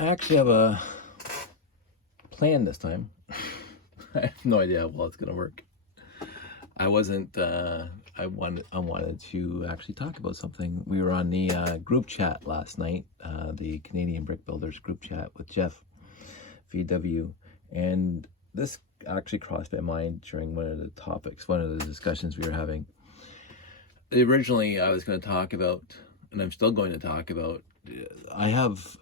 I actually have a plan this time. I have no idea how well it's going to work. I wasn't, I wanted to actually talk about something. We were on the group chat last night, the Canadian Brick Builders group chat with Jeff, VW, and this actually crossed my mind during one of the topics, one of the discussions we were having. Originally, I was going to talk about, and I'm still going to talk about, I have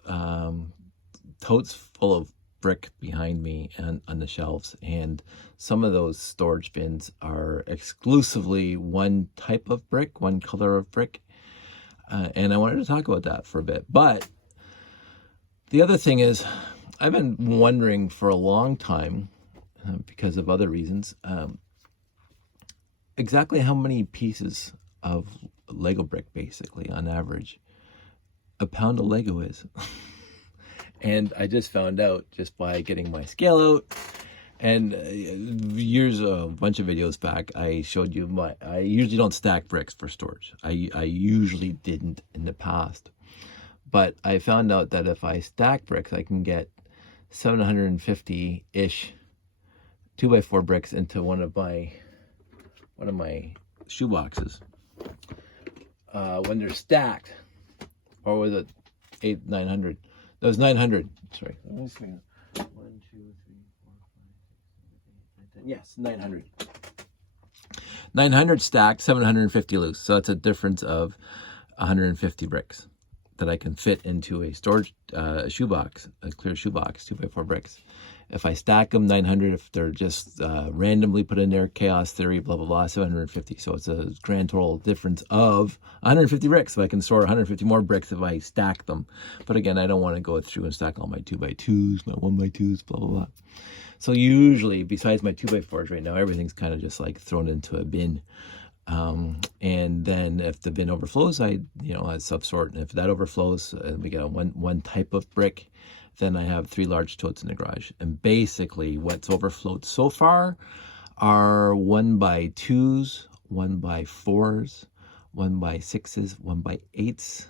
totes full of brick behind me and on the shelves, and some of those storage bins are exclusively one type of brick, one color of brick, and I wanted to talk about that for a bit. But the other thing is, I've been wondering for a long time, because of other reasons, exactly how many pieces of Lego brick, basically on average, a pound of Lego is. And I just found out just by getting my scale out, and a bunch of videos back, I showed you I usually don't stack bricks for storage. I usually didn't in the past, but I found out that if I stack bricks, I can get 750-ish 2x4 bricks into one of my shoe boxes. When they're stacked, or was it 900? That was 900. Sorry. 1, 2, 3, 4, 5, 6, 7, 8, 9, 10. Yes, 900. 900 stacked, 750 loose. So it's a difference of 150 bricks that I can fit into a storage shoebox, a clear shoebox, 2x4 bricks. If I stack them, 900. If they're just randomly put in there, chaos theory, blah, blah, blah, 750. So it's a grand total difference of 150 bricks. So I can store 150 more bricks if I stack them. But again, I don't want to go through and stack all my 2x2s, my 1x2s, blah, blah, blah. So usually, besides my 2x4s right now, everything's kind of just like thrown into a bin. And then if the bin overflows, I subsort. And if that overflows, we get one type of brick, then I have 3 large totes in the garage. And basically what's overflowed so far are 1x2s, 1x4s, 1x6s, 1x8s,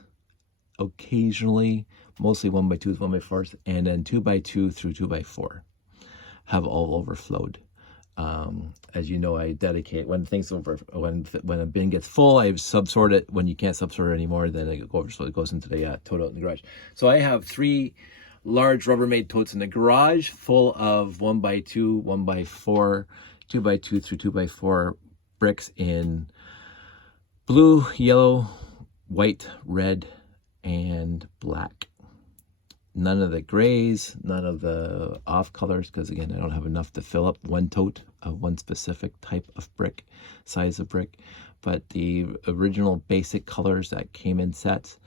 occasionally, mostly 1x2s, 1x4s, and then 2x2 through 2x4 have all overflowed. As you know, I dedicate when a bin gets full, I subsort it. When you can't subsort it anymore, then it goes into the tote out in the garage. So I have 3 large Rubbermaid totes in the garage full of 1x2, 1x4, 2x2 through 2x4 bricks in blue, yellow, white, red, and black. None of the grays, none of the off colors, because again, I don't have enough to fill up one tote of one specific type of brick, size of brick. But the original basic colors that came in sets,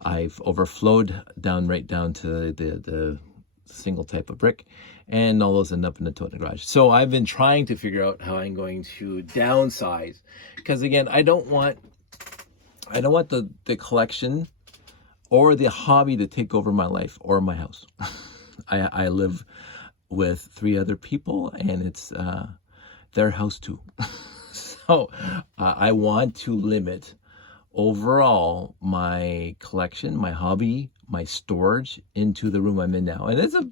I've overflowed right down to the single type of brick, and all those end up in the tote in the garage. So I've been trying to figure out how I'm going to downsize, because again, I don't want the collection or the hobby to take over my life or my house. I live with 3 other people, and it's their house too. So I want to limit overall my collection, my hobby, my storage into the room I'm in now. And it's a,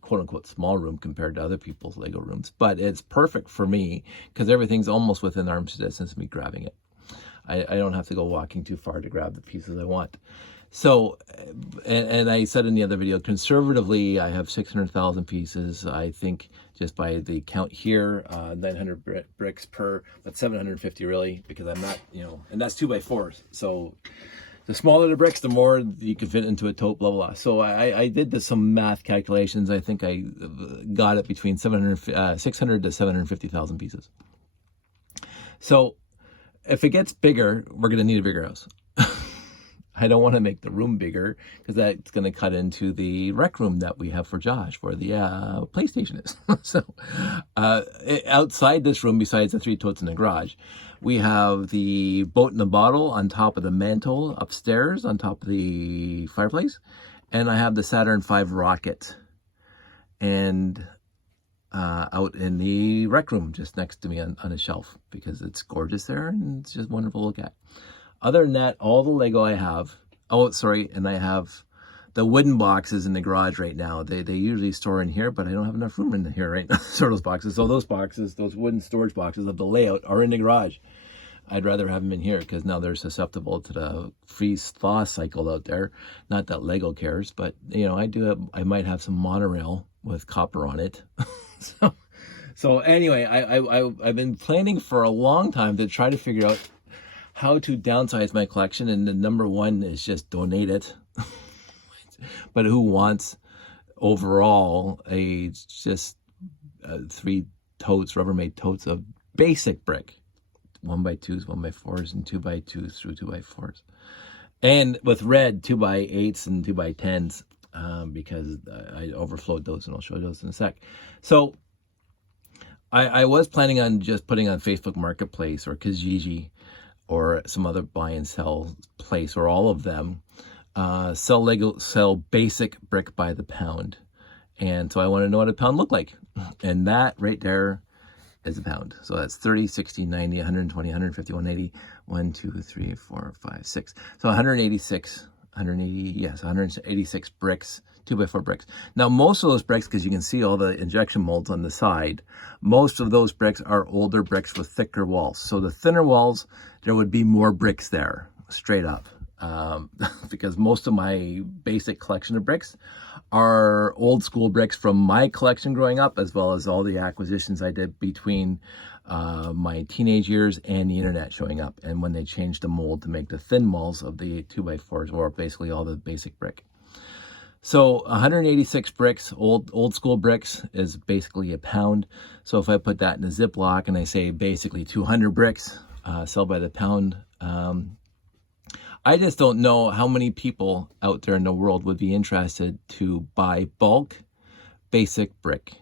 quote unquote, small room compared to other people's Lego rooms, but it's perfect for me because everything's almost within arm's distance of me grabbing it. I don't have to go walking too far to grab the pieces I want. So, and I said in the other video, conservatively, I have 600,000 pieces. I think just by the count here, 900 bricks per, but 750 really, because I'm not, and that's 2x4s. So the smaller the bricks, the more you can fit into a tote, blah, blah, blah. So I did some math calculations. I think I got it between 600 to 750,000 pieces. So if it gets bigger, we're going to need a bigger house. I don't want to make the room bigger because that's going to cut into the rec room that we have for Josh, where the PlayStation is. So outside this room, besides the 3 totes in the garage, we have the boat in the bottle on top of the mantle upstairs, on top of the fireplace. And I have the Saturn V rocket and out in the rec room just next to me on a shelf, because it's gorgeous there and it's just wonderful to look at. Other than that, all the Lego I have, and I have the wooden boxes in the garage right now. They usually store in here, but I don't have enough room in here right now to store those boxes. So those boxes, those wooden storage boxes of the layout, are in the garage. I'd rather have them in here because now they're susceptible to the freeze-thaw cycle out there. Not that Lego cares, but you know, I might have some monorail with copper on it. So anyway, I've been planning for a long time to try to figure out how to downsize my collection, and the number one is just donate it. But who wants overall just 3 totes, Rubbermaid totes of basic brick, 1x2s, 1x4s, and 2x2s through 2x4s, and with red 2x8s and 2x10s, because I overflowed those, and I'll show you those in a sec. So I was planning on just putting on Facebook Marketplace or Kijiji or some other buy and sell place, or all of them, sell basic brick by the pound. And so I want to know what a pound looked like. And that right there is a pound. So that's 30, 60, 90, 120, 150, 180, 1, 2, 3, 4, 5, 6. So 186 bricks, 2x4 bricks. Now, most of those bricks, because you can see all the injection molds on the side, most of those bricks are older bricks with thicker walls. So the thinner walls, there would be more bricks there, straight up. Because most of my basic collection of bricks are old school bricks from my collection growing up, as well as all the acquisitions I did between my teenage years and the internet showing up, and when they changed the mold to make the thin molds of the 2x4s, or basically all the basic brick. So 186 bricks, old school bricks, is basically a pound. So if I put that in a Ziploc and I say basically 200 bricks, sell by the pound, I just don't know how many people out there in the world would be interested to buy bulk basic brick.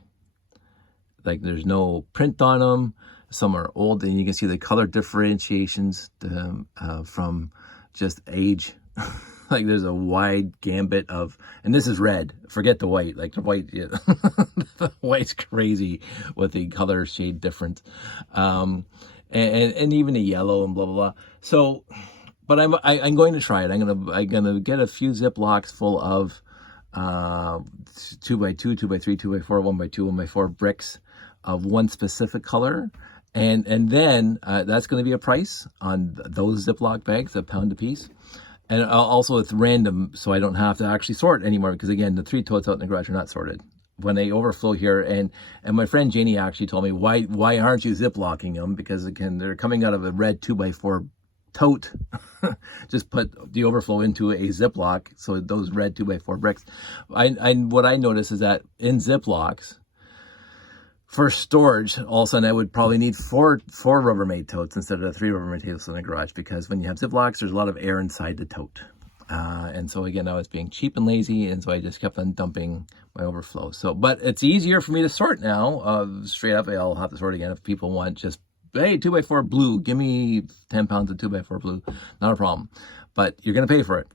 Like, there's no print on them. Some are old, and you can see the color differentiations from just age. Like, there's a wide gambit of, and this is red. Forget the white. Like, the white, yeah. The white's crazy with the color shade difference, and even the yellow and blah blah blah. So, but I'm going to try it. I'm gonna get a few Ziplocs full of 2x2, 2x3, 2x4, 1x2, 1x4 bricks of one specific color, and then that's going to be a price on those Ziploc bags, a pound a piece. And also it's random, so I don't have to actually sort anymore, because again, the 3 totes out in the garage are not sorted. When they overflow here, and my friend Janie actually told me, why aren't you Ziplocking them? Because again, they're coming out of a red 2x4 tote. Just put the overflow into a Ziploc, so those red 2x4 bricks. What I noticed is that in Ziplocs, for storage, all of a sudden I would probably need four Rubbermaid totes instead of 3 Rubbermaid totes in the garage, because when you have Ziplocs, there's a lot of air inside the tote. And so again, I was being cheap and lazy, and so I just kept on dumping my overflow. So, but it's easier for me to sort now. Straight up, I'll have to sort again if people want just, hey, 2x4 blue, give me 10 pounds of 2x4 blue. Not a problem. But you're going to pay for it.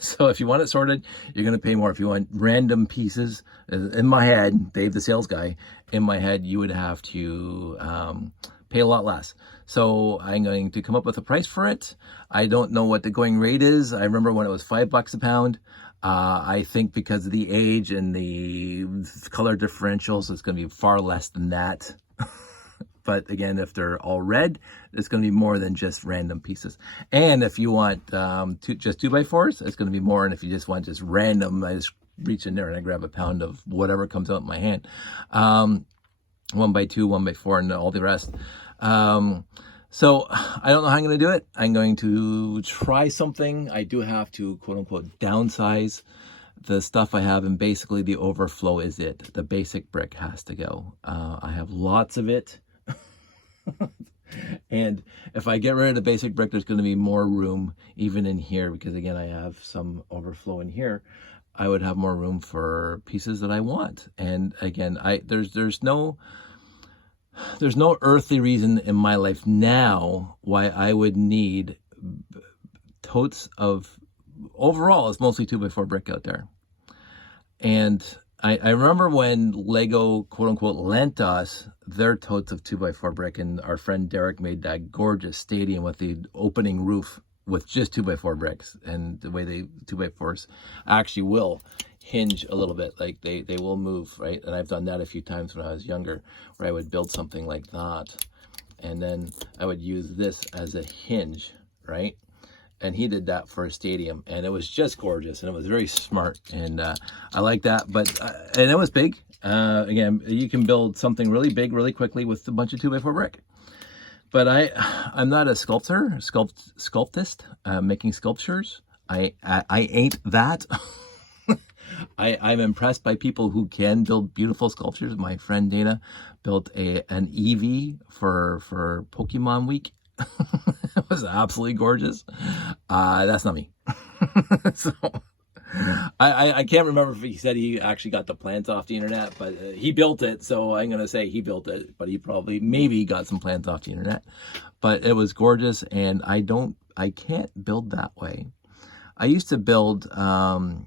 So if you want it sorted, you're going to pay more. If you want random pieces, in my head, Dave the sales guy, in my head, you would have to pay a lot less. So I'm going to come up with a price for it. I don't know what the going rate is. I remember when it was $5 a pound. I think because of the age and the color differentials, it's going to be far less than that. But again, if they're all red, it's going to be more than just random pieces. And if you want just 2x4s, it's going to be more. And if you just want just random, I just reach in there and I grab a pound of whatever comes out in my hand. 1x2, 1x4, and all the rest. So I don't know how I'm going to do it. I'm going to try something. I do have to, quote unquote, downsize the stuff I have, and basically the overflow is it. The basic brick has to go. I have lots of it. And if I get rid of the basic brick, there's going to be more room even in here, because again, I have some overflow in here. I would have more room for pieces that I want. And again, there's no earthly reason in my life now why I would need totes of, overall, it's mostly 2x4 brick out there. And I remember when Lego, quote unquote, lent us their totes of 2x4 brick, and our friend Derek made that gorgeous stadium with the opening roof with just 2x4 bricks, and the way they 2x4s actually will hinge a little bit, like they will move, right? And I've done that a few times when I was younger, where I would build something like that, and then I would use this as a hinge, right? And he did that for a stadium, and it was just gorgeous, and it was very smart, and I like that. But and it was big. Again, you can build something really big really quickly with a bunch of 2x4 brick. But I'm not a sculptist, making sculptures. I ain't that. I'm impressed by people who can build beautiful sculptures. My friend Dana built an Eevee for Pokemon Week. It was absolutely gorgeous. That's not me. So I can't remember if he said he actually got the plans off the internet, but he built it. So I'm going to say he built it, but he maybe got some plans off the internet. But it was gorgeous, and I can't build that way. I used to build, I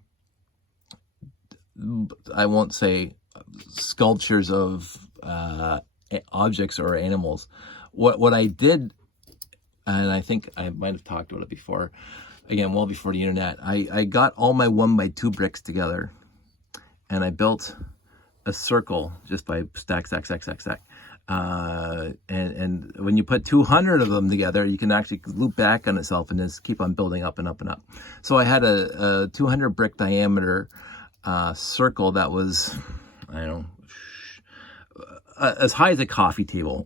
won't say sculptures of objects or animals. What I did, and I think I might have talked about it before, again, well before the internet, I got all my 1x2 bricks together, and I built a circle just by stack. And when you put 200 of them together, you can actually loop back on itself and just keep on building up and up and up. So I had a 200 brick diameter circle that was, I don't know, as high as a coffee table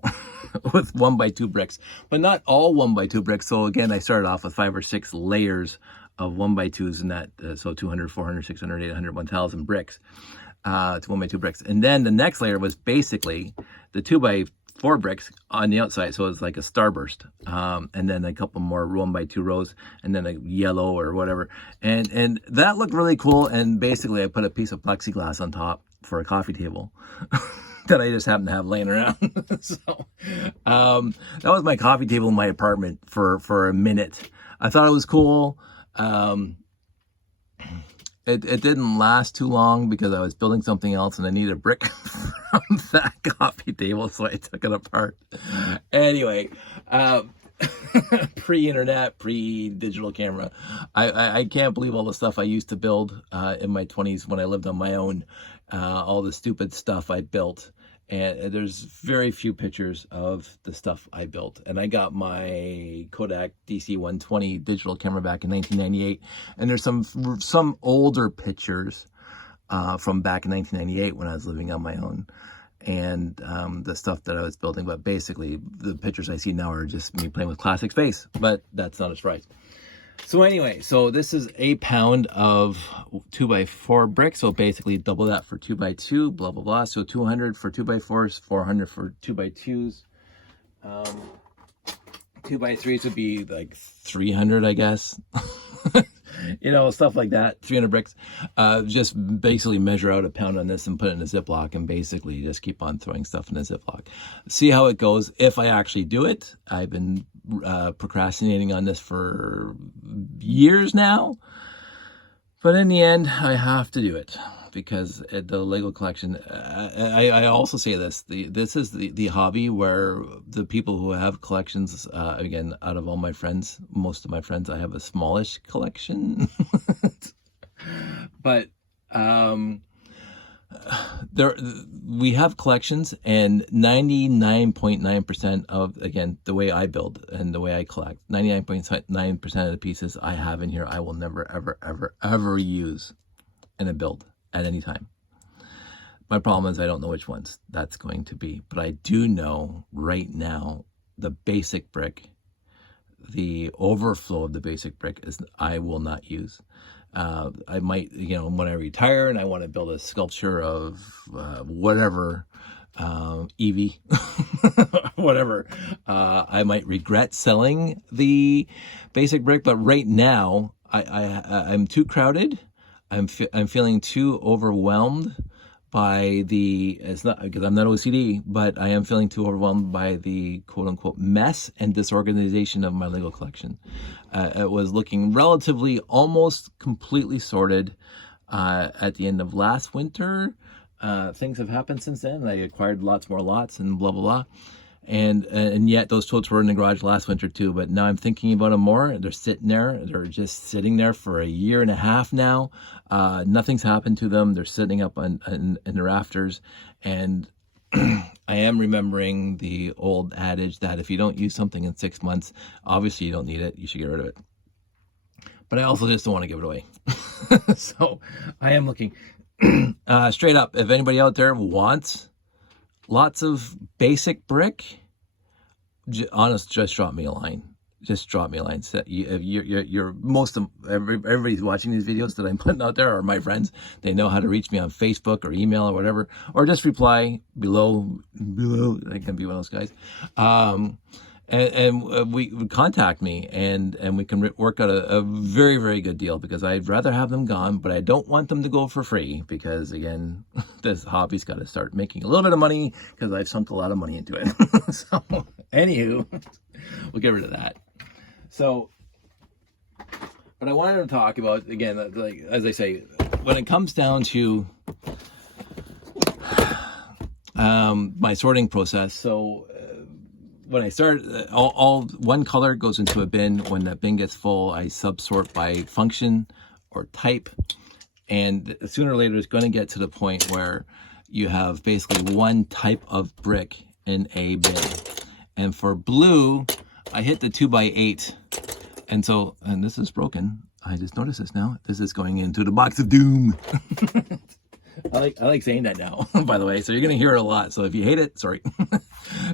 with 1x2 bricks, but not all 1x2 bricks. So again, I started off with 5 or 6 layers of 1x2s in that, so 200, 400, 600, 800, 1000 bricks, to 1x2 bricks. And then the next layer was basically the 2x4 bricks on the outside. So it's like a starburst. And then a couple more 1x2 rows, and then a yellow or whatever. And that looked really cool. And basically I put a piece of plexiglass on top for a coffee table. That I just happened to have laying around. So that was my coffee table in my apartment for a minute. I thought it was cool. It didn't last too long because I was building something else and I needed a brick from that coffee table, so I took it apart. Anyway, pre-internet, pre-digital camera. I can't believe all the stuff I used to build in my 20s when I lived on my own. All the stupid stuff I built, and there's very few pictures of the stuff I built. And I got my Kodak DC-120 digital camera back in 1998, and there's some older pictures from back in 1998 when I was living on my own, and the stuff that I was building. But basically the pictures I see now are just me playing with classic space, but that's not a surprise. So anyway, so this is a pound of 2x4 bricks. So basically double that for 2x2, blah, blah, blah. So 200 for 2x4s, 400 for 2x2s. 2x3s would be like 300, I guess. You know, stuff like that, 300 bricks. Just basically measure out a pound on this and put it in a Ziploc, and basically just keep on throwing stuff in a Ziploc. See how it goes if I actually do it. I've been procrastinating on this for years now, but in the end, I have to do it because the Lego collection, I also say this, this is the hobby where the people who have collections, again, out of all my friends, most of my friends, I have a smallish collection. But we have collections, and 99.9% of, again, the way I build and the way I collect, 99.9% of the pieces I have in here, I will never, ever, ever, ever use in a build at any time. My problem is I don't know which ones that's going to be, but I do know right now the basic brick, the overflow of the basic brick is I will not use. I might, you know, when I retire and I want to build a sculpture of whatever, Eevee, whatever, I might regret selling the basic brick, but right now I'm too crowded. I'm feeling too overwhelmed by the, it's not because I'm not OCD, but I am feeling too overwhelmed by the quote unquote mess and disorganization of my Lego collection. It was looking relatively almost completely sorted at the end of last winter. Things have happened since then. I acquired lots more lots and blah, blah, blah. And yet those totes were in the garage last winter too. But now I'm thinking about them more. They're sitting there. They're just sitting there for a year and a half now. Nothing's happened to them. They're sitting up in the rafters. And I am remembering the old adage that if you don't use something in 6 months, obviously you don't need it. You should get rid of it. But I also just don't want to give it away. So I am looking straight up. If anybody out there wants lots of basic brick, just drop me a line. Just drop me a line. You're most of everybody's watching these videos that I'm putting out there are my friends. They know how to reach me on Facebook or email or whatever, or just reply below. I can be one of those guys. And we contact me and we can work out a very, very good deal, because I'd rather have them gone, but I don't want them to go for free, because again, this hobby's got to start making a little bit of money, because I've sunk a lot of money into it. So anywho, we'll get rid of that. So, but I wanted to talk about, again, like, as I say, when it comes down to my sorting process. So when I start, all one color goes into a bin. When that bin gets full, I subsort by function or type. And sooner or later, it's going to get to the point where you have basically one type of brick in a bin. And for blue, I hit the 2x8. And this is broken. I just noticed this now. This is going into the box of doom. I like saying that now, by the way. So you're going to hear it a lot. So if you hate it, sorry.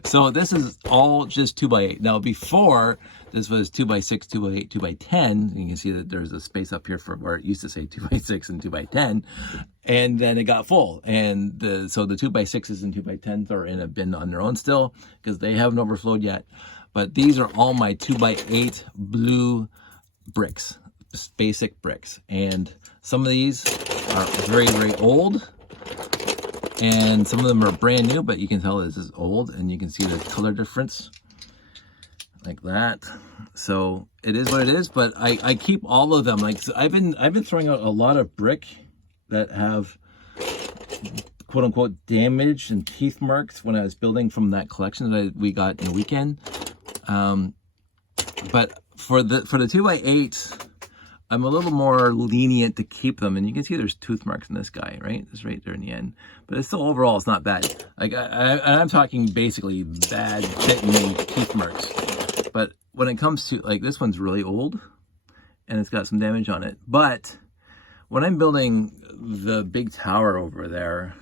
So this is all just 2x8. Now before, this was 2x6, 2x8, 2x10. You can see that there's a space up here for where it used to say 2x6 and 2x10. And then it got full. And so the 2x6s and 2x10s are in a bin on their own still, because they haven't overflowed yet. But these are all my 2x8 blue bricks, basic bricks. And some of these are very, very old, and some of them are brand new, but you can tell this is old, and you can see the color difference like that. So it is what it is, but I keep all of them. Like, so I've been throwing out a lot of brick that have quote unquote damage and teeth marks when I was building from that collection that we got in the weekend. But for the 2x8, I'm a little more lenient to keep them, and you can see there's tooth marks in this guy, right? It's right there in the end, but it's still, overall, it's not bad. Like I'm talking basically bad bitten tooth marks. But when it comes to, like, this one's really old, and it's got some damage on it. But when I'm building the big tower over there,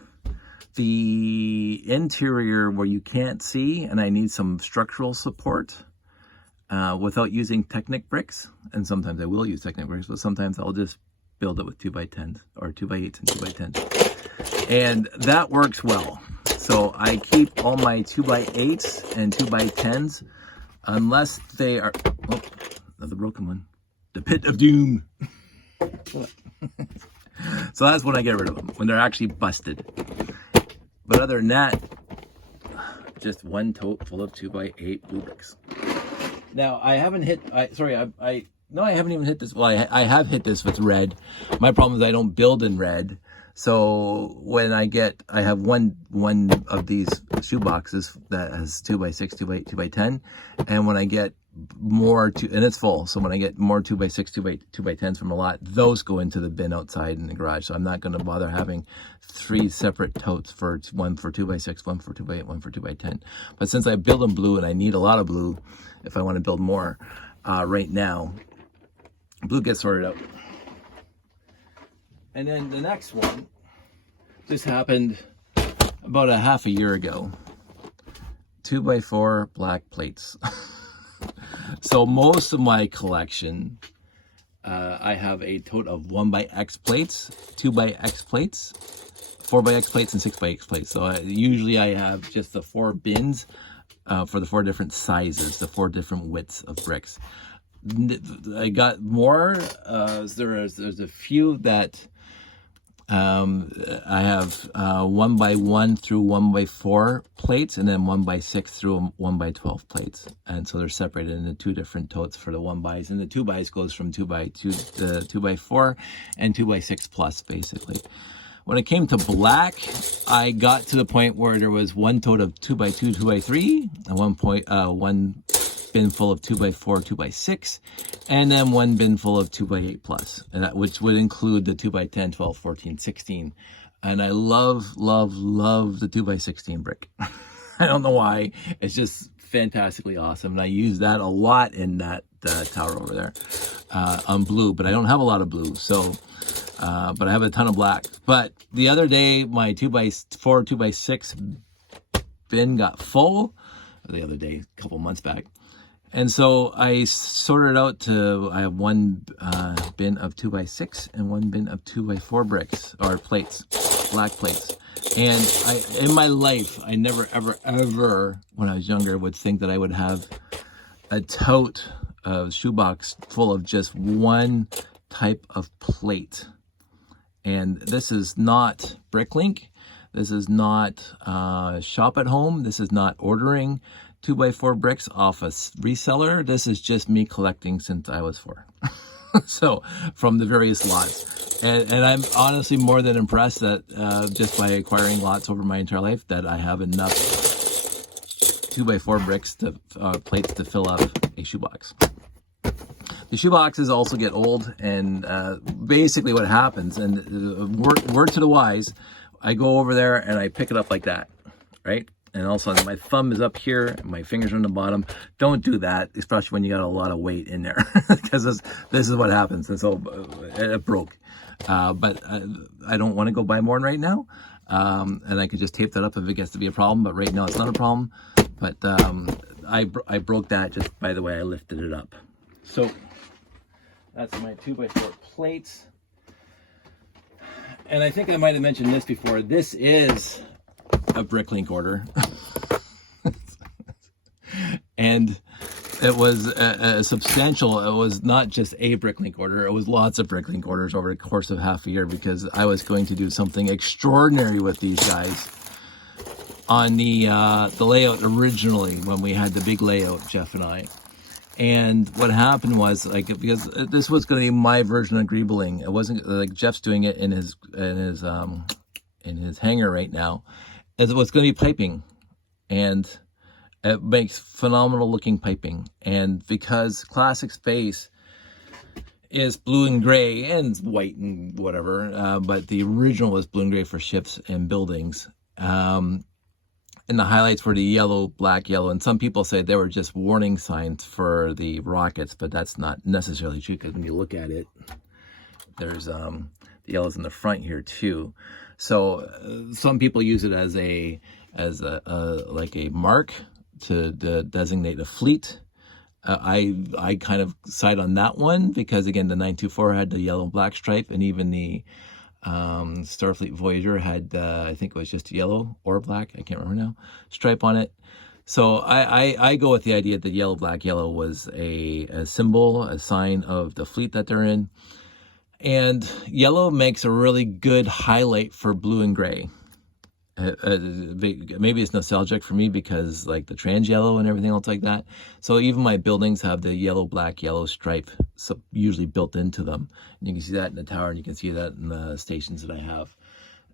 the interior where you can't see, and I need some structural support, without using Technic bricks, and sometimes I will use Technic bricks, but sometimes I'll just build it with 2x10s or 2x8s and 2x10s, and that works well. So I keep all my 2x8s and 2x10s, unless they are, oh, another broken one, the pit of doom. So that's when I get rid of them, when they're actually busted. But other than that, just one tote full of 2x8 blue bricks. Now, I haven't hit, no, I haven't even hit this. Well, I have hit this with red. My problem is I don't build in red. So when I have one of these shoe boxes that has 2x6, 2x8, 2x10. And when I get more, and it's full. So when I get more 2x6, 2x10s from a lot, those go into the bin outside in the garage. So I'm not going to bother having 3 separate totes, one for 2x6, one for 2x8, one for 2x10. But since I build in blue and I need a lot of blue if I want to build more right now, blue gets sorted out. And then the next one just happened about a half a year ago. 2x4 black plates. So most of my collection, I have a tote of 1x plates, 2x plates, 4x plates, and 6x plates. So usually I have just the 4 bins for the 4 different sizes, the 4 different widths of bricks. I got more. There's a few that I have 1x1 through 1x4 plates, and then 1x6 through 1x12 plates, and so they're separated into 2 different totes for the 1x's, and the 2x's goes from 2x2 to 2x4 and 2x6 plus, basically. When it came to black, I got to the point where there was one tote of 2x2, 2x3, and one bin full of 2x4, 2x6, and then one bin full of 2x8 plus, and that, which would include the 2x10, 12, 14, 16. And I love the 2x16 brick. I don't know why. It's just fantastically awesome. And I use that a lot in that tower over there on blue, but I don't have a lot of blue. So, but I have a ton of black. But the other day, my 2x4, 2x6 bin got full. The other day, a couple months back. And so I sorted out I have one bin of 2x6 and one bin of 2x4 bricks, or plates, black plates. And in my life, I never, ever, when I was younger, would think that I would have a tote of shoebox full of just one type of plate. And this is not Bricklink. This is not shop at home. This is not ordering 2x4 bricks off a reseller. This is just me collecting since I was 4. So from the various lots. And I'm honestly more than impressed that just by acquiring lots over my entire life that I have enough 2x4 bricks to plates to fill up a shoebox. The shoeboxes also get old, and basically what happens, and word to the wise, I go over there and I pick it up like that, right? And all of a sudden my thumb is up here and my fingers are on the bottom. Don't do that, especially when you got a lot of weight in there, because this is what happens. And so it broke. But I don't want to go buy more right now. And I could just tape that up if it gets to be a problem. But right now it's not a problem. But I broke that just by the way I lifted it up. So that's my 2x4 plates. And I think I might have mentioned this before. This is a Bricklink order. And it was a substantial, it was not just a Bricklink order, it was lots of Bricklink orders over the course of half a year, because I was going to do something extraordinary with these guys on the layout originally, when we had the big layout, Jeff and I. And what happened was, like, because this was going to be my version of greebling, it wasn't like Jeff's doing it in his hangar right now. It was going to be piping, and it makes phenomenal looking piping. And because Classic Space is blue and gray and white and whatever, but the original was blue and gray for ships and buildings. And the highlights were the yellow, black, yellow. And some people say they were just warning signs for the rockets, but that's not necessarily true, because when you look at it, there's the yellows in the front here too. So some people use it as like a mark to designate a fleet. I kind of side on that one, because again, the 924 had the yellow and black stripe, and even the Starfleet Voyager had I think it was just yellow or black, I can't remember now, stripe on it. So I go with the idea that yellow, black, yellow was a symbol, a sign of the fleet that they're in. And yellow makes a really good highlight for blue and gray. Maybe it's nostalgic for me, because like the trans yellow and everything else like that. So even my buildings have the yellow, black, yellow stripe usually built into them. And you can see that in the tower, and you can see that in the stations that I have.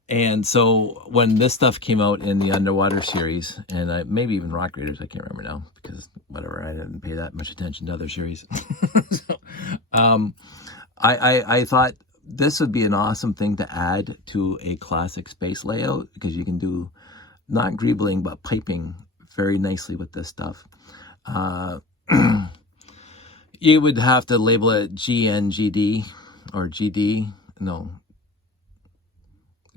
And so when this stuff came out in the Underwater series, and maybe even Rock Raiders, I can't remember now, because whatever, I didn't pay that much attention to other series. So, I thought this would be an awesome thing to add to a Classic Space layout, because you can do not greebling but piping very nicely with this stuff. You would have to label it GNGD or GD, no,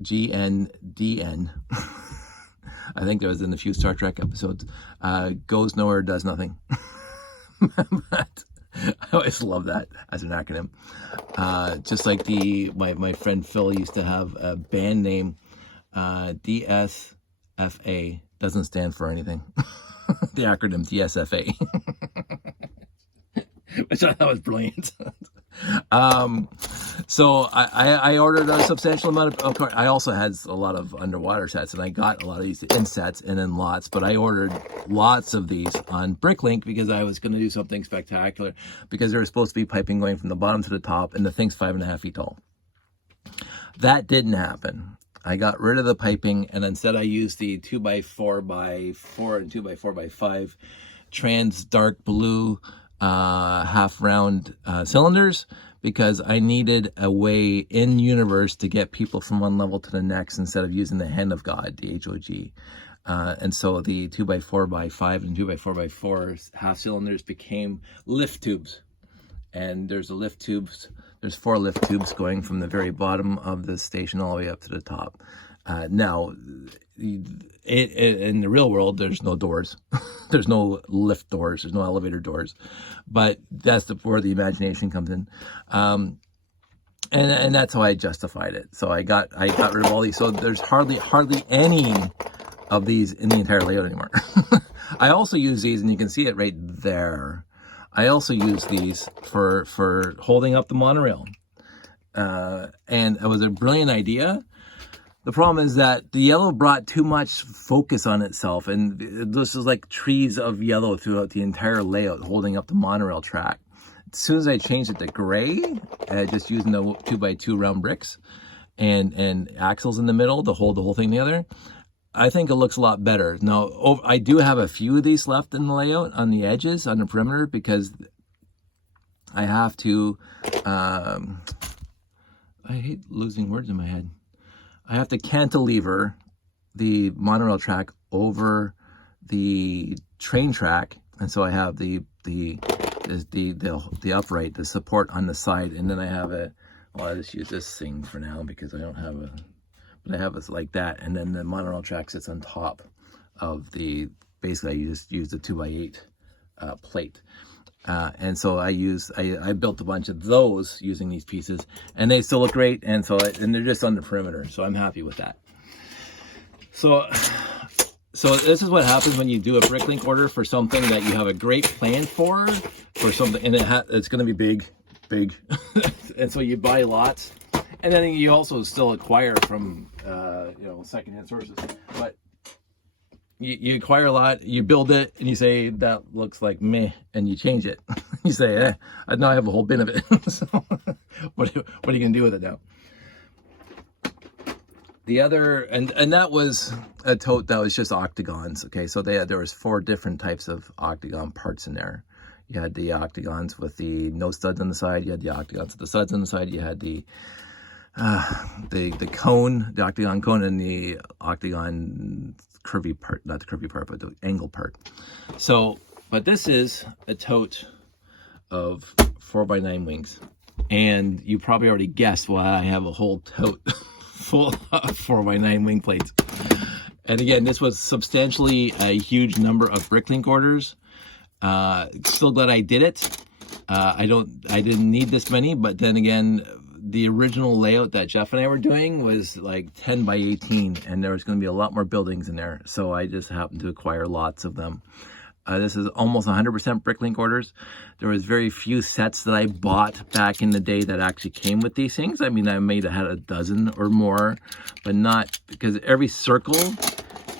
GNDN. I think there was in a few Star Trek episodes. Goes nowhere, does nothing. But I always love that as an acronym. Just like my friend Phil used to have a band name, DSFA, doesn't stand for anything. The acronym DSFA, which I thought was brilliant. So I ordered a substantial amount of I also had a lot of underwater sets, and I got a lot of these in sets and in lots, but I ordered lots of these on Bricklink because I was going to do something spectacular, because there was supposed to be piping going from the bottom to the top, and the thing's 5.5 feet tall. That didn't happen. I got rid of the piping, and instead I used the 2x4x4 and 2x4x5 trans dark blue half round cylinders, because I needed a way in universe to get people from one level to the next instead of using the Hand of God, the HOG. And so the 2x4x5 and 2x4x4 half cylinders became lift tubes. And there's 4 lift tubes going from the very bottom of the station all the way up to the top. Now, in the real world, there's no doors. There's no lift doors. There's no elevator doors. But that's where the imagination comes in. And that's how I justified it. So I got rid of all these. So there's hardly any of these in the entire layout anymore. I also use these, and you can see it right there. I also use these for holding up the monorail. And it was a brilliant idea. The problem is that the yellow brought too much focus on itself, and this is like trees of yellow throughout the entire layout holding up the monorail track. As soon as I changed it to gray, just using the 2x2 round bricks and axles in the middle to hold the whole thing together, I think it looks a lot better. Now, I do have a few of these left in the layout on the edges, on the perimeter, because I have to, I hate losing words in my head. I have to cantilever the monorail track over the train track, and so I have the upright, the support on the side, and then I have I just use this thing for now because I don't have but I have it like that, and then the monorail track sits on top of basically I just use the 2x8 plate. And so I built a bunch of those using these pieces, and they still look great, and they're just on the perimeter, so I'm happy with that. So this is what happens when you do a bricklink order for something that you have a great plan for something, and it's going to be big, and so you buy lots, and then you also still acquire from secondhand sources, but you acquire a lot, you build it, and you say, that looks like meh, and you change it. You say, now I have a whole bin of it. So what are you going to do with it now? The other, and that was a tote that was just octagons. Okay, so there was 4 different types of octagon parts in there. You had the octagons with the no studs on the side. You had the octagons with the studs on the side. You had the cone, the octagon cone, and the octagon curvy part, not the curvy part, but the angle part. So, but this is a tote of 4x9 wings, and you probably already guessed why I have a whole tote full of 4x9 wing plates. And again, this was substantially a huge number of bricklink orders. Still glad I did it. I didn't need this many, but then again, the original layout that Jeff and I were doing was like 10x18, and there was going to be a lot more buildings in there. So I just happened to acquire lots of them. This is almost 100% bricklink orders. There was very few sets that I bought back in the day that actually came with these things. I mean, I may have had a dozen or more, but not, because every circle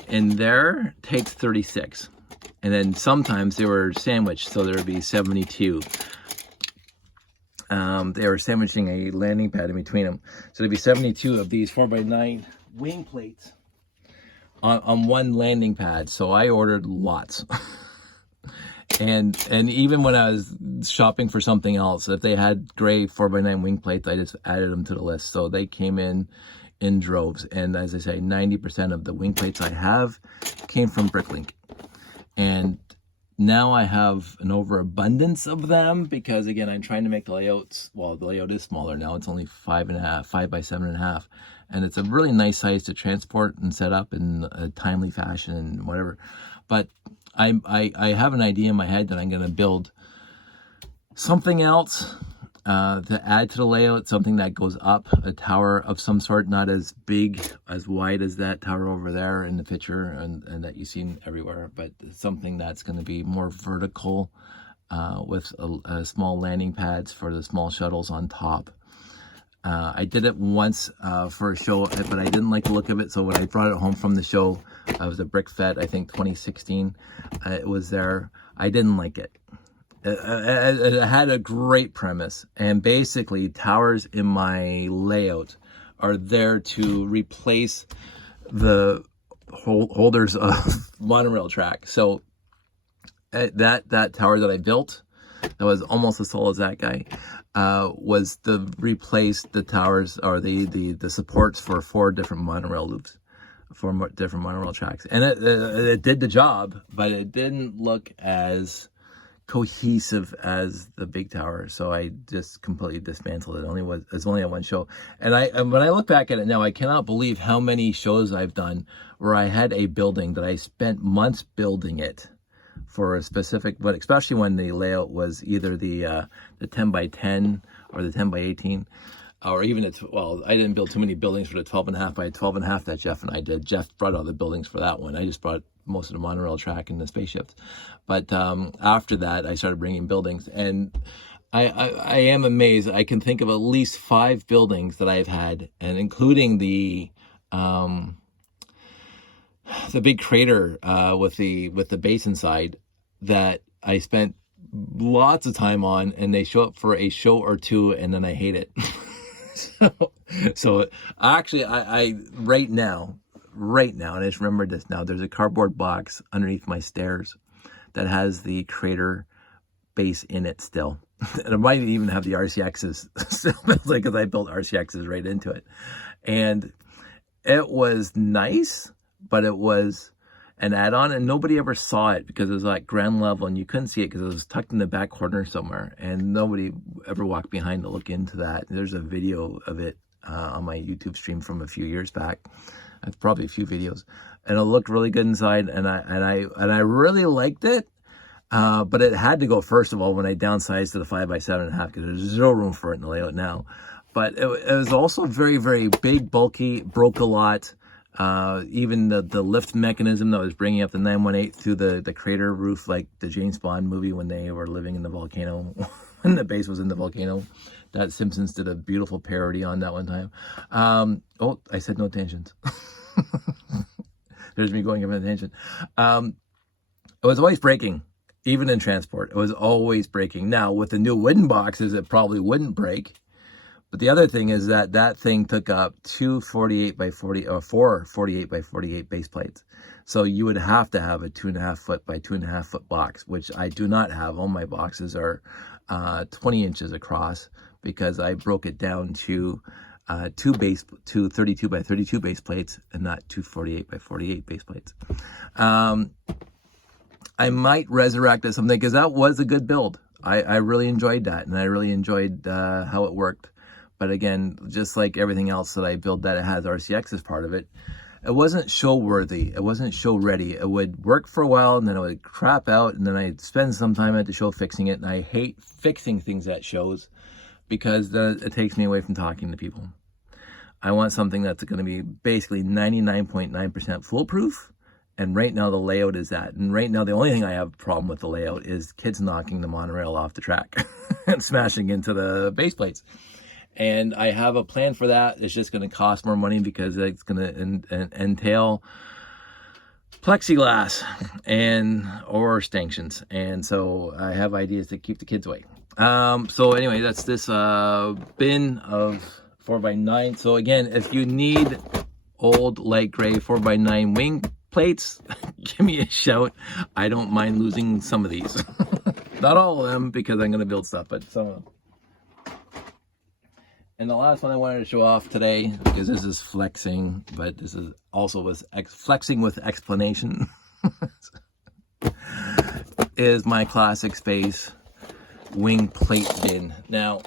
in there takes 36. And then sometimes they were sandwiched, so there would be 72. They were sandwiching a landing pad in between them. So there'd be 72 of these 4x9 wing plates on one landing pad. So I ordered lots. and even when I was shopping for something else, if they had gray 4x9 wing plates, I just added them to the list. So they came in droves. And as I say, 90% of the wing plates I have came from bricklink. And now I have an overabundance of them because, again, I'm trying to make the layouts, well, the layout is smaller now. It's only 5 by 7.5. And it's a really nice size to transport and set up in a timely fashion and whatever. But I have an idea in my head that I'm going to build something else to add to the layout, something that goes up, a tower of some sort, not as big, as wide as that tower over there in the picture and that you've seen everywhere, but something that's going to be more vertical with small landing pads for the small shuttles on top. I did it once for a show, but I didn't like the look of it, so when I brought it home from the show, it was a Brick Fed, I think 2016, it was there. I didn't like it. It had a great premise, and basically towers in my layout are there to replace the holders of monorail track. So that tower that I built, that was almost as tall as that guy, was to replace the towers or the supports for 4 different monorail loops, 4 different monorail tracks, and it did the job, but it didn't look as cohesive as the big tower, so I just completely dismantled it. It's only at one show, and when I look back at it now, I cannot believe how many shows I've done where I had a building that I spent months building it for a specific, but especially when the layout was either the 10 by 10 or the 10 by 18, or even I didn't build too many buildings for the 12.5 by 12.5 that Jeff and I did. Jeff brought all the buildings for that one. I just brought most of the monorail track and the spaceships. But after that, I started bringing buildings, and I am amazed. I can think of at least 5 buildings that I've had, and including the big crater with the base inside, that I spent lots of time on, and they show up for a show or 2, and then I hate it. so actually, I right now, and I just remembered this now, there's a cardboard box underneath my stairs that has the crater base in it still. And it might even have the RCXs still, because I built RCXs right into it. And it was nice, but it was an add-on, and nobody ever saw it because it was like ground level, and you couldn't see it because it was tucked in the back corner somewhere, and nobody ever walked behind to look into that. There's a video of it on my YouTube stream from a few years back. That's probably a few videos, and it looked really good inside, and I really liked it. But it had to go, first of all, when I downsized to the 5 by 7.5, because there's zero room for it in the layout now. But it was also very, very big, bulky, broke a lot. Even the lift mechanism that was bringing up the 918 through the crater roof, like the James Bond movie when they were living in the volcano, when the base was in the volcano. That Simpsons did a beautiful parody on that one time. Oh, I said no tangents. There's me going on a tangent. It was always breaking, even in transport. It was always breaking. Now, with the new wooden boxes, it probably wouldn't break. But the other thing is that thing took up 2 48 by 40 or 4 48 by 48 base plates. So you would have to have a 2.5 foot by 2.5 foot box, which I do not have. All my boxes are 20 inches across, because I broke it down to 2 32 by 32 base plates, and not 2 48 by 48 base plates. I might resurrect it something, because that was a good build. I really enjoyed that, and I really enjoyed how it worked. But again, just like everything else that I built that it has RCX as part of it, it wasn't show worthy. It wasn't show ready. It would work for a while, and then it would crap out, and then I'd spend some time at the show fixing it. And I hate fixing things at shows, because it takes me away from talking to people. I want something that's going to be basically 99.9% foolproof. And right now the layout is that. And right now the only thing I have a problem with the layout is kids knocking the monorail off the track and smashing into the base plates. And I have a plan for that. It's just going to cost more money, because it's going to entail plexiglass or stanchions. And so I have ideas to keep the kids away. So anyway, that's this bin of 4x9. So again, if you need old light gray 4x9 wing plates, give me a shout. I don't mind losing some of these. Not all of them, because I'm going to build stuff, but some of them. And the last one I wanted to show off today, because this is flexing, but this is also flexing with explanation, is my Classic Space wing plate bin. Now,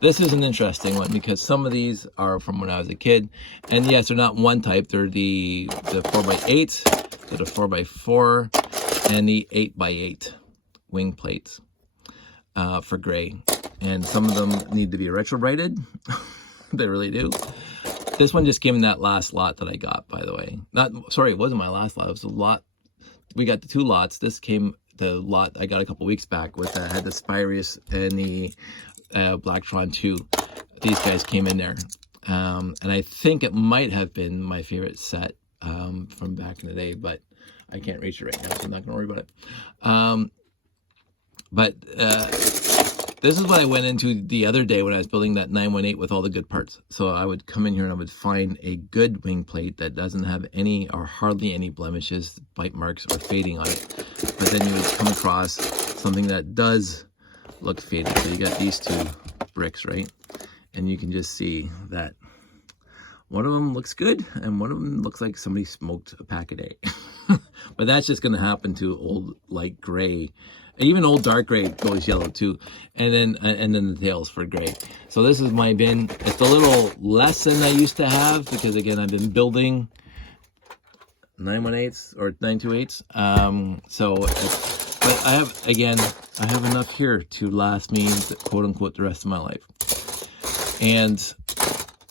this is an interesting one, because some of these are from when I was a kid, and yes, they're not one type. They're the 4x8, they're the 4x4, and the 8x8 wing plates for gray. And some of them need to be retrobrated. They really do. This one just came in that last lot that I got, by the way. Sorry, it wasn't my last lot. It was a lot. We got the 2 lots. This came, the lot I got a couple weeks back with had the Spirius and the Blacktron 2. These guys came in there. And I think it might have been my favorite set from back in the day, but I can't reach it right now, so I'm not going to worry about it. this is what I went into the other day when I was building that 918 with all the good parts. So I would come in here and I would find a good wing plate that doesn't have any or hardly any blemishes, bite marks, or fading on it. But then you would come across something that does look faded. So you got these two bricks, right? And you can just see that one of them looks good and one of them looks like somebody smoked a pack a day. But that's just going to happen to old light gray. Even old dark gray goes yellow too, and then the tails for gray. So this is my bin. It's a little less than I used to have because again I've been building 918s or 928s. But I have enough here to last me, quote unquote, the rest of my life. And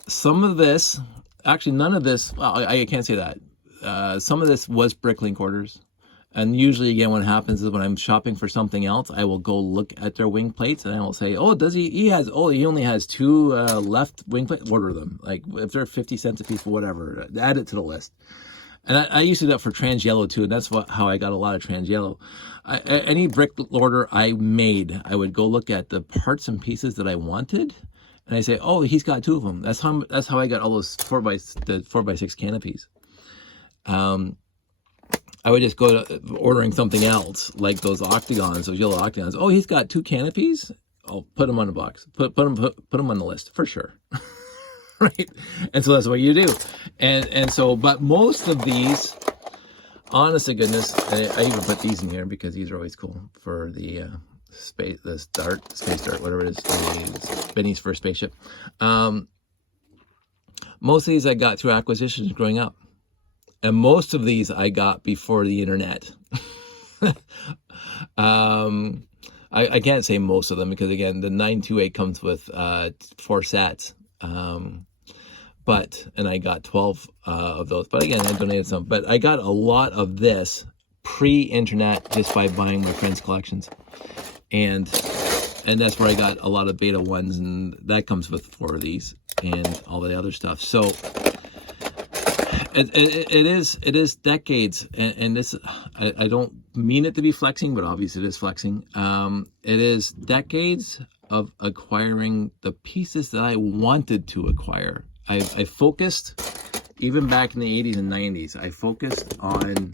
some of this, actually none of this. Well, I can't say that. Some of this was Bricklink orders. And usually, again, what happens is when I'm shopping for something else, I will go look at their wing plates and I will say, oh, does he only has 2 left wing plates? Order them. Like, if they're 50 cents a piece or whatever, add it to the list. And I used to do that for trans yellow too, and that's how I got a lot of trans yellow. Any brick order I made, I would go look at the parts and pieces that I wanted, and I say, oh, he's got 2 of them. That's how I got all those 4x6 canopies. I would just go to ordering something else, like those octagons, those yellow octagons. Oh, he's got 2 canopies. I'll put them on the box. Put them on the list for sure. Right? And so that's what you do. And so, but most of these, honest to goodness, I even put these in here because these are always cool for the space dart, whatever it is, Benny's first spaceship. Most of these I got through acquisitions growing up. And most of these I got before the internet. I can't say most of them because, again, the 928 comes with 4 sats. And I got 12 of those. But again, I donated some. But I got a lot of this pre-internet just by buying my friends' collections. And that's where I got a lot of beta ones. And that comes with 4 of these and all the other stuff. So it is decades, and this, I don't mean it to be flexing, but obviously it is flexing. It is decades of acquiring the pieces that I wanted to acquire. I focused, even back in the 80s and 90s, I focused on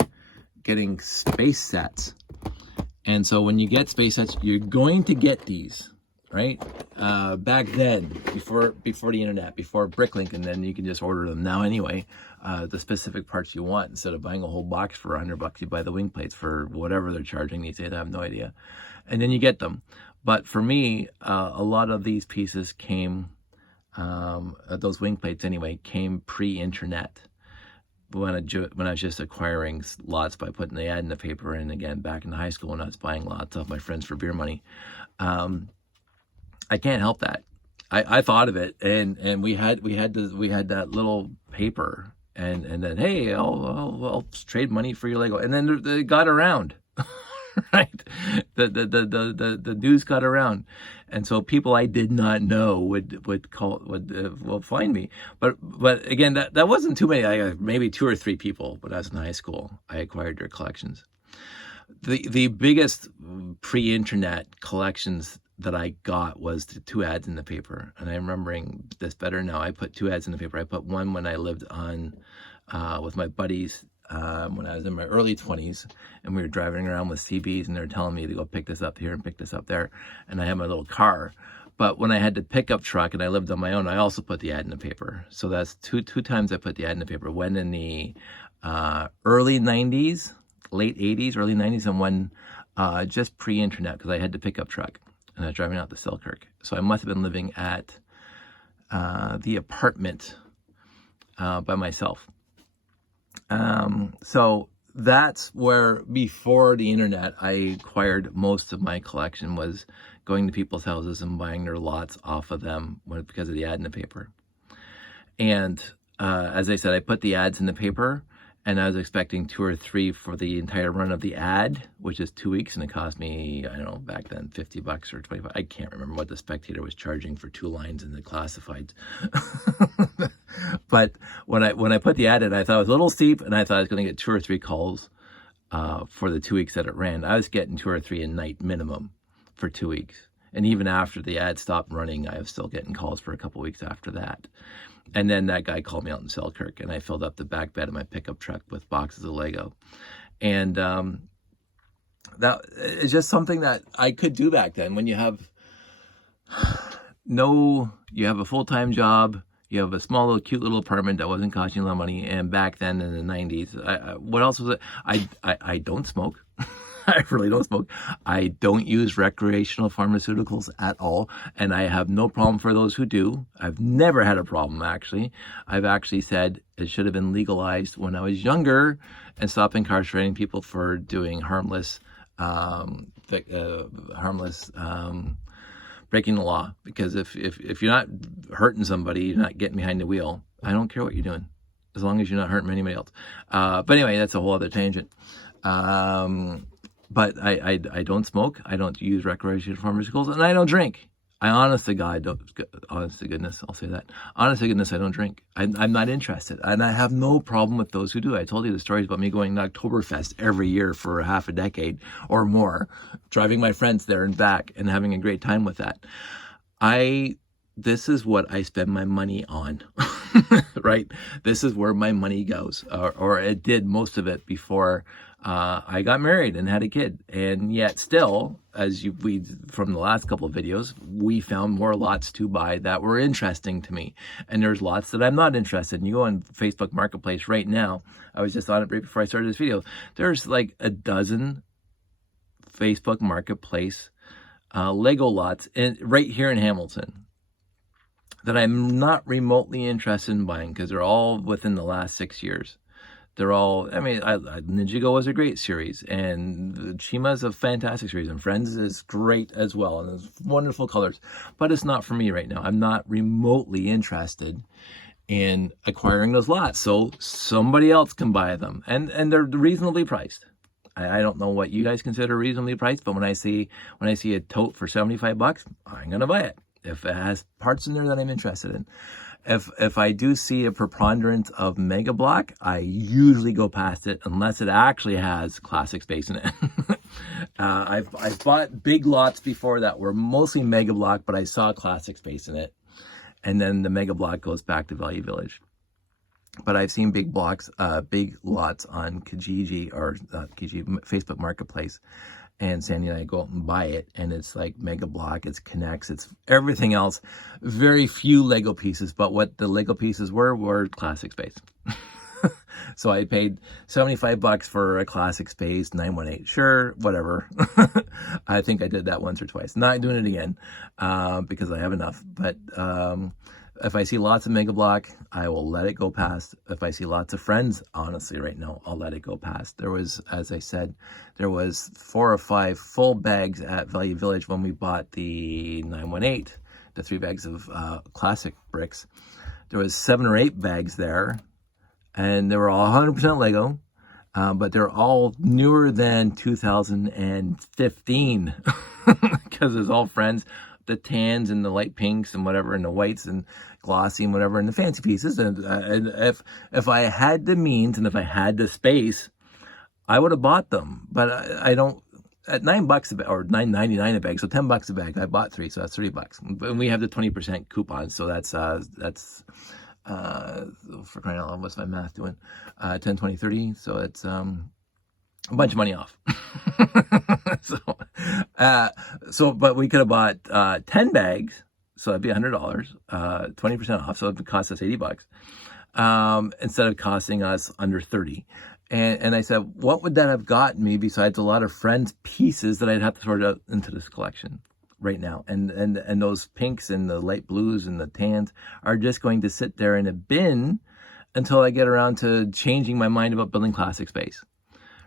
getting space sets. And so when you get space sets, you're going to get these, right? Back then, before the internet, before Bricklink, and then you can just order them now anyway. The specific parts you want. Instead of buying a whole box for $100, you buy the wing plates for whatever they're charging these days. I have no idea. And then you get them. But for me, a lot of these pieces came, those wing plates anyway, came pre-internet. When I was just acquiring lots by putting the ad in the paper, and again, back in high school when I was buying lots off my friends for beer money. I can't help that. I thought of it, and we had that little paper. And then, hey, I'll trade money for your Lego. And then they got around, right? The news got around. And so people I did not know would find me. But again, that wasn't too many. Maybe 2 or 3 people when I was in high school, I acquired their collections. The biggest pre-internet collections that I got was the 2 ads in the paper. And I'm remembering this better now. I put 2 ads in the paper. I put one when I lived on with my buddies when I was in my early 20s, and we were driving around with CBs, and they were telling me to go pick this up here and pick this up there. And I had my little car. But when I had the pickup truck and I lived on my own, I also put the ad in the paper. So that's two times I put the ad in the paper. One in the early 90s, late 80s, early 90s, and one just pre-internet because I had the pickup truck. And I was driving out to Selkirk. So I must have been living at the apartment by myself. So that's where, before the internet, I acquired most of my collection, was going to people's houses and buying their lots off of them because of the ad in the paper. And as I said, I put the ads in the paper, and I was expecting 2 or 3 for the entire run of the ad, which is 2 weeks, and it cost me, I don't know, back then $50 or $25. I can't remember what the Spectator was charging for 2 lines in the classifieds. But when I put the ad in, I thought it was a little steep, and I thought I was going to get 2 or 3 calls for the 2 weeks that it ran. I was getting 2 or 3 a night minimum for 2 weeks. And even after the ad stopped running, I was still getting calls for a couple weeks after that. And then that guy called me out in Selkirk, and I filled up the back bed of my pickup truck with boxes of Lego. And that is just something that I could do back then. When you have you have a full-time job, you have a small little cute little apartment that wasn't costing you a lot of money. And back then in the 90s, what else was it? I don't smoke. I really don't smoke. I don't use recreational pharmaceuticals at all. And I have no problem for those who do. I've never had a problem, actually. I've actually said it should have been legalized when I was younger and stop incarcerating people for doing harmless breaking the law. Because if you're not hurting somebody, you're not getting behind the wheel, I don't care what you're doing, as long as you're not hurting anybody else. But anyway, that's a whole other tangent. But I don't smoke, I don't use recreational pharmaceuticals, and I don't drink. I honest to goodness, I'll say that. Honest to goodness, I don't drink. I'm not interested. And I have no problem with those who do. I told you the stories about me going to Oktoberfest every year for half a decade or more, driving my friends there and back and having a great time with that. This is what I spend my money on, right? This is where my money goes, or it did most of it before I got married and had a kid. And yet still, from the last couple of videos, we found more lots to buy that were interesting to me. And there's lots that I'm not interested in. You go on Facebook Marketplace right now. I was just on it right before I started this video. There's like a dozen Facebook Marketplace Lego lots right here in Hamilton that I'm not remotely interested in buying, because they're all within the last 6 years. They're all, Ninjago was a great series, and Shima is a fantastic series, and Friends is great as well, and it's wonderful colors. But it's not for me right now. I'm not remotely interested in acquiring those lots, so somebody else can buy them, and they're reasonably priced. I don't know what you guys consider reasonably priced, but when I see a tote for $75, I'm gonna buy it if it has parts in there that I'm interested in. If I do see a preponderance of Mega Block, I usually go past it unless it actually has classic space in it. I've bought big lots before that were mostly Mega Block, but I saw classic space in it, and then the Mega Block goes back to Value Village. But I've seen big lots on Kijiji Facebook Marketplace, and Sandy and I go out and buy it, and it's like Mega Block, it's Connects, it's everything else. Very few Lego pieces, but what the Lego pieces were classic space. So I paid $75 for a classic space 918. Sure, whatever. I think I did that once or twice. Not doing it again because I have enough. But if I see lots of Mega Block, I will let it go past. If I see lots of Friends, honestly, right now, I'll let it go past. There was, as I said, there was 4 or 5 full bags at Value Village when we bought the 918, the 3 bags of classic bricks. There was 7 or 8 bags there, and they were all 100% Lego, but they're all newer than 2015 because it's all Friends. The tans and the light pinks and whatever, and the whites and glossy and whatever, and the fancy pieces. And if I had the means and if I had the space, I would have bought them. But I don't. At $9 a bag, or $9.99 a bag, so $10 a bag. I bought 3, so that's $30. And we have the 20% coupon, so that's for crying out loud, what's my math doing? 10, 20, 30. So it's a bunch of money off. But we could have bought 10 bags, so that'd be $100, 20% off, so it would cost us $80, instead of costing us under 30. And I said, what would that have gotten me besides a lot of Friends pieces that I'd have to sort out into this collection right now? And those pinks and the light blues and the tans are just going to sit there in a bin until I get around to changing my mind about building classic space.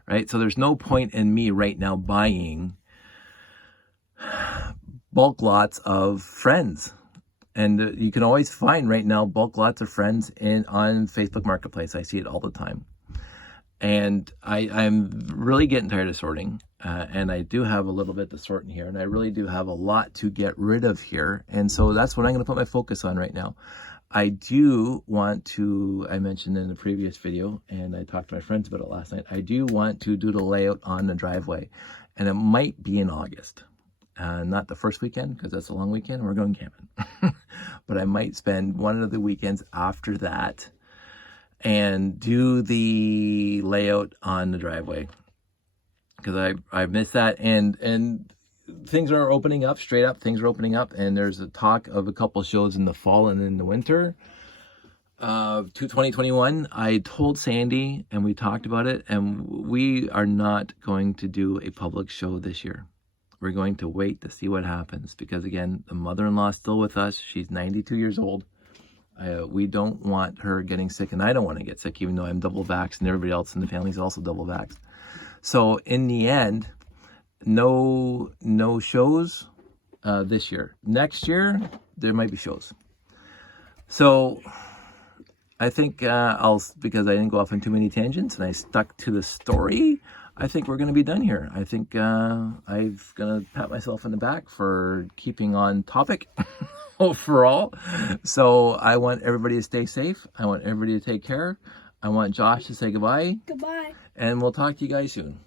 Right? So there's no point in me right now buying bulk lots of Friends. And you can always find right now bulk lots of Friends on Facebook Marketplace. I see it all the time. And I'm really getting tired of sorting. And I do have a little bit to sort in here. And I really do have a lot to get rid of here. And so that's what I'm going to put my focus on right now. I do want to, I mentioned in the previous video, and I talked to my friends about it last night, I do want to do the layout on the driveway, and it might be in August. Not the first weekend, because that's a long weekend. We're going camping. But I might spend one of the weekends after that and do the layout on the driveway, because I missed that. And things are opening up, straight up. Things are opening up, and there's a talk of a couple shows in the fall and in the winter to 2021. I told Sandy, and we talked about it, and we are not going to do a public show this year. We're going to wait to see what happens, because again, the mother-in-law is still with us. She's 92 years old. We don't want her getting sick, and I don't want to get sick, even though I'm double vaxxed and everybody else in the family is also double vaxxed. So in the end, no shows this year. Next year, there might be shows. So I think because I didn't go off on too many tangents and I stuck to the story, I think we're going to be done here. I think I'm going to pat myself on the back for keeping on topic overall. So I want everybody to stay safe. I want everybody to take care. I want Josh to say goodbye. Goodbye. And we'll talk to you guys soon.